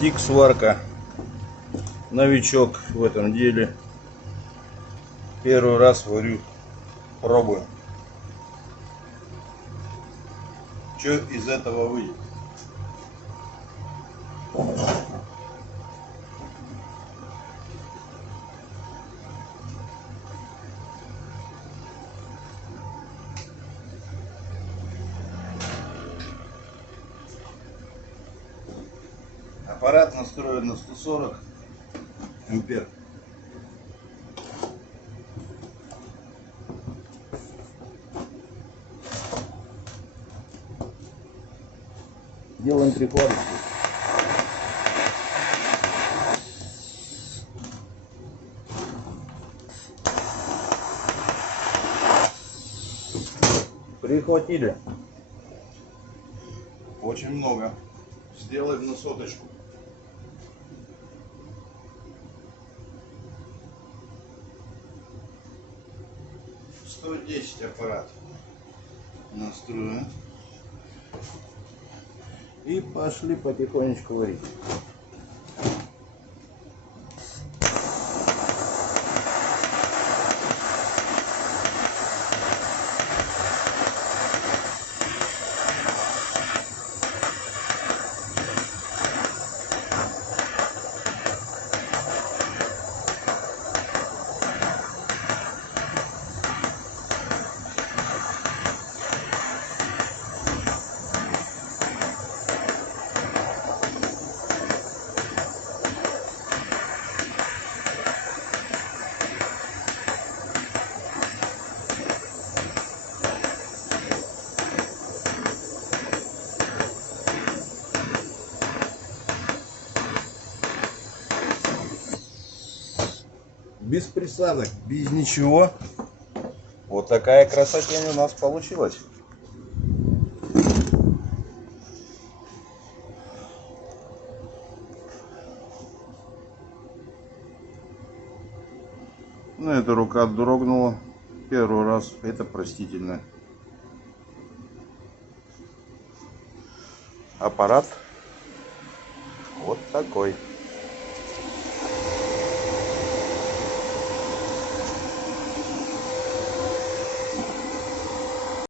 Стик-сварка. Новичок в этом деле. Первый раз варю. Пробуем. Что из этого выйдет? Аппарат настроен на 140 ампер. Делаем прикладку. Прихватили. Очень много. Сделаем на соточку. $110 аппарат. Настроим. И пошли потихонечку варить. Без присадок, без ничего. Вот такая красотень у нас получилась. Ну, эта рука дрогнула первый раз. Это простительно. Аппарат вот такой.